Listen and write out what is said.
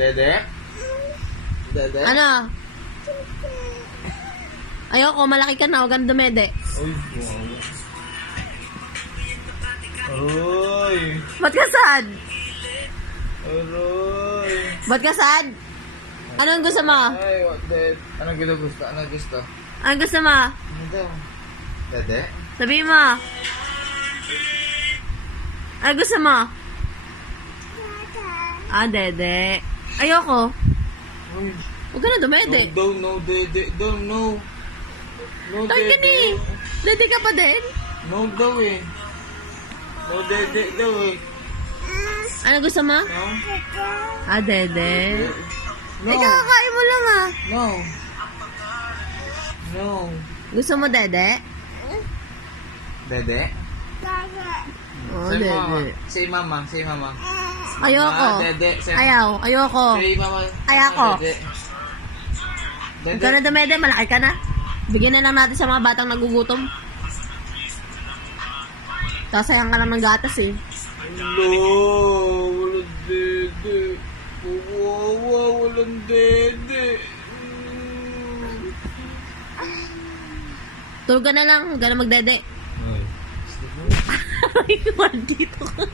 Dede? Dede? Ano? Ayoko, malaki ka na. Huwag kang dumede. Uy, wow. Uy. Ba't ka sad? Uy. Ba't ka sad? Anong gusto mo? Ay, what the... Anong gusto? Anong gusto? Anong gusto mo? Ano daw? Dede? Sabihin mo. Anong gusto mo? Ah, dede. Ayoko. Uy. Huwag ka na dumede. No, dede. No. No, Tawag ka ni. Dede ka pa din? No daw eh. No, dede daw eh. Ano gusto mo? No? Ah, dede. No. Ikaw, kakain mo lang ah. No. No. Gusto mo dede? Dede? Oh, Say dede. mama. Say mama. Say mama. Ayoko. Ah, dede. Say Ayoko. Say mama. Ayoko. Dede. Huwag ka na dumede, malaki ka na. Bigyan na lang natin sa mga batang nagugutom. Sasayang ka lang ng gatas eh. Hello. Walang dede. Wawa. Walang dede. Tulog ka na lang, huwag ka na magdede. Ay. Ay, maldito ka.